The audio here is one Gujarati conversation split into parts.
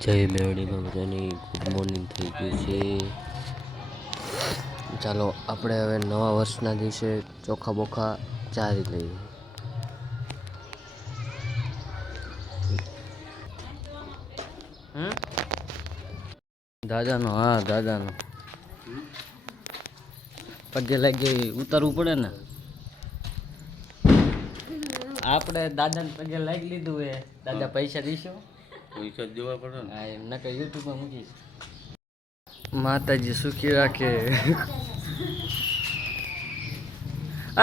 જય મેળીમાં બધાની ગુડ મોર્નિંગ થઈ ગયું છે. ચાલો આપણે હવે નવા વર્ષના દિવસે ચોખા બોખા ચારી લઈએ. દાદાનો, હા દાદાનો પગે લાગી ઉતારવું પડે ને. આપણે દાદાને પગે લાગી લીધું હે. દાદા પૈસા દઈશું, પૈસા દેવા પડે ને. હા એમ નકર યુટ્યુબમાં મૂકીશ. માતાજી સુખી રાખે.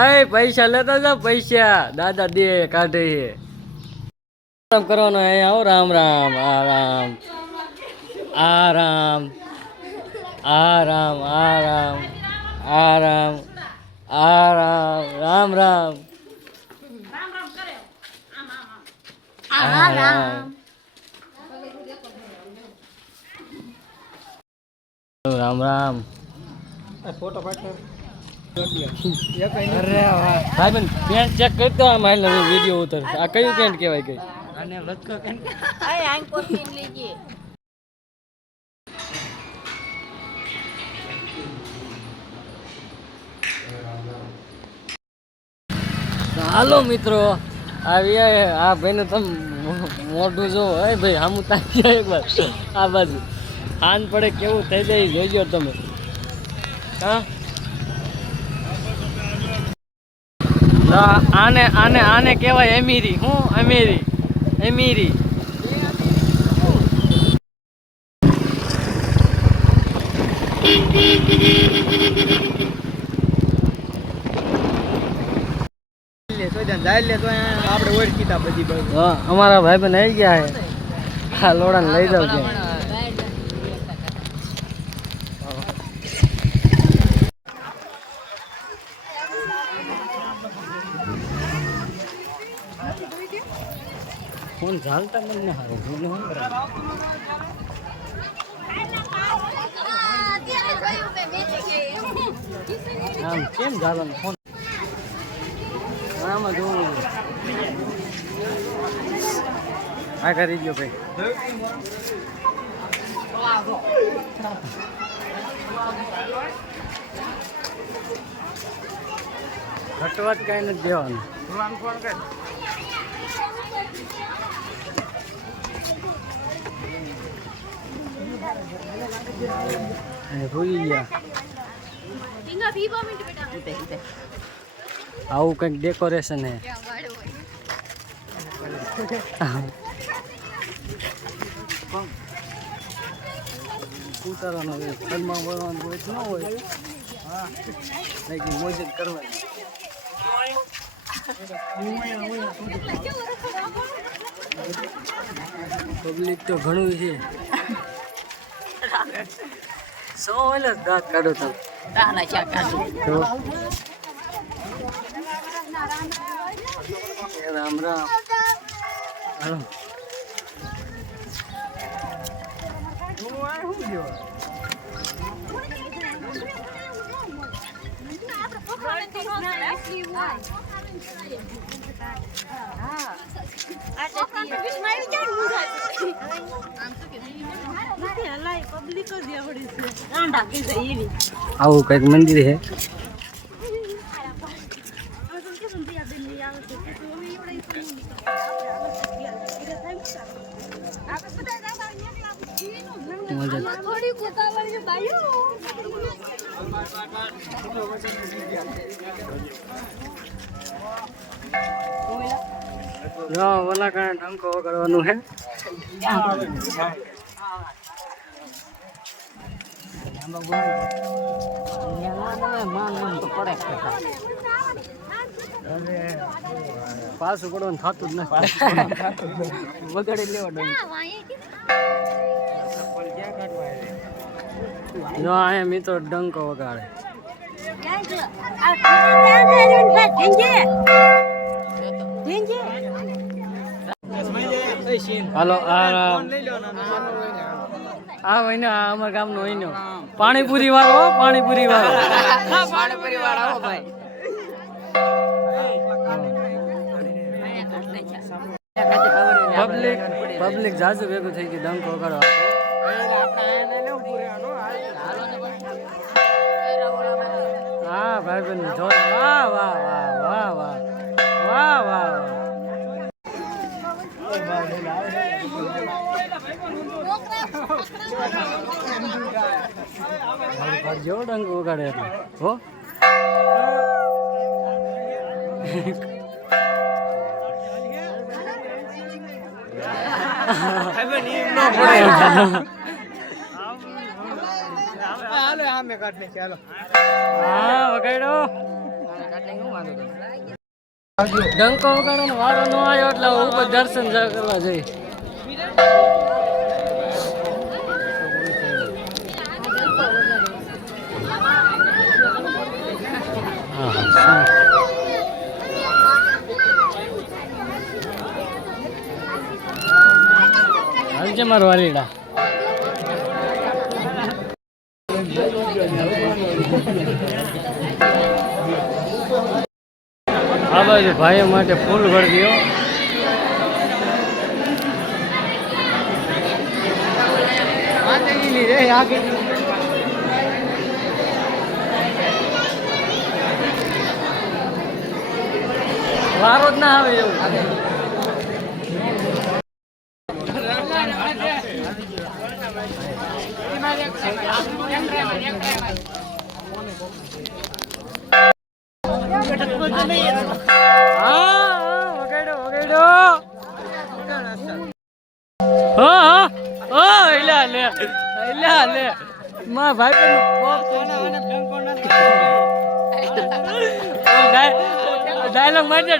અય પૈસા લેતા જાવ, પૈસા દાદા દે કાઢે. રામ કરવાનો હે. આવો રામ રામ આરામ આરામ આરામ આરામ આરામ આરામ રામ રામ આરામ રામ રામ. ફોટો પાડો. અરે વાહ ભાઈ બેન, પેન્ટ ચેક કરતો આમ હાલ વિડીયો ઉતર. આ કયું પેન્ટ કહેવાય? કઈ અને લટકો કેમ આય આંખ કોપી લેજે. હાલો મિત્રો, આવી આ ભાઈનું તમે મોઢું જો. હે ભાઈ આમું તાકી જાય એકવાર આ બાજુ. આન પડે કેવું થઈ જાય જોઈજો તમે. હા આને આને આને કહેવાય અમીરી. હું અમીરી અમીરી. આપણે ઓળખીતા બધી બાજુ. અમારા ભાઈ બહેન આવી ગયા છે. હા લોડાને લઈ જાવ છે. ફોન ઝાલતા મને ના હારે જોને હું કરે. આમ કેમ ઝાલવાનો ફોન આમાં જોવું. આ કરી ગયો ભાઈ. ઘટવાટ કઈ નથી દેવાનું. ભૂલી ગયા. આવું કંઈક ડેકોરેશન હે. ઉતારવાનો હોય, ઘરમાં બોલવાનું હોય ન હોય. હા મોજ જ કરવાની. પબ્લિક તો ઘણું છે. સો એટલે દાંત કાઢો તમે. રામ રામ. હાલો આવું કઈક મંદિર છે. ઓલા કારણે ડંકો વગાડવાનું છે. પાછું પડવાનું થતું જ નથી. વગાડી લેવા ડંકો. જો અહીંયા મિત્રો ડંકો વગાડે. હાલો આ મહિને અમારા ગામનો હોય પાણીપુરી વાળો. પાણીપુરી વાળો. પાણીપુરી વાળા હો ભાઈ. પબ્લિક જાજુ ભેગું થઈ ગયું ડંકો કરો હા ભાઈ બેન જો વાહ વાહ વાહ વાહ વાહ વાહ વાહ જો ડંકો વગાડે એટલે હો હાલો આમે કાઢ ને ચાલો હા વગાડો ડંકો વગાડવાનો વારો ન આવ્યો એટલે ઉપર દર્શન કરવા જઈ હાલજે મારો વાલીડા આ બાજુ ભાઈઓ માટે ફૂલ ભરી દો વારો જ ના આવે એવું વગાડો લે મારા ભાઈ ડાયલોગ મારજે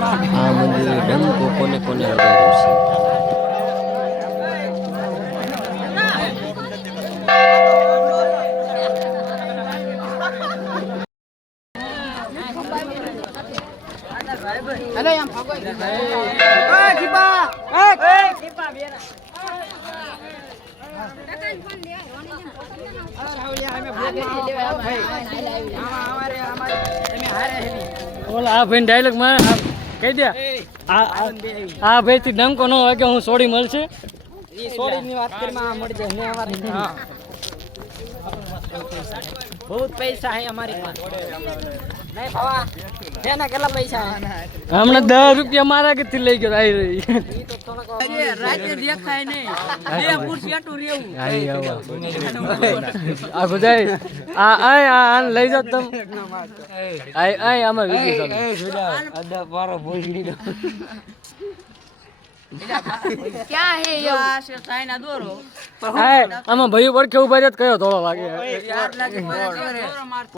આ મંદિર ડંકો કોને કોને વગાડ્યું છે હેલો એમ ભગવાન ઓલા આ ભાઈ ડાયલોગ માં કહી દે આ ભાઈ થી ડંકો ન હોય કે હું સોડી મળશે ઈ સોડી ની વાત કરી મળી જાય ને અમારે बहुत पैसा है हमारे पास नहीं बाबा देना કેટલા પૈસા હમણાં 10 રૂપિયા મારા કે લઈ ગયો આવી રહી રાતે દેખાય નહીં બે ખુરશી આટું રેવું આઈ આવો આ બધાય આ લઈ જાવ તમ આઈ આમાં વીકી ચાલો અડા મારો બોલી લીધો क्या है ये चाइना दौरो આમાં ભાઈ પડખે ઉભા રહે કયો થોડો લાગે यार लगे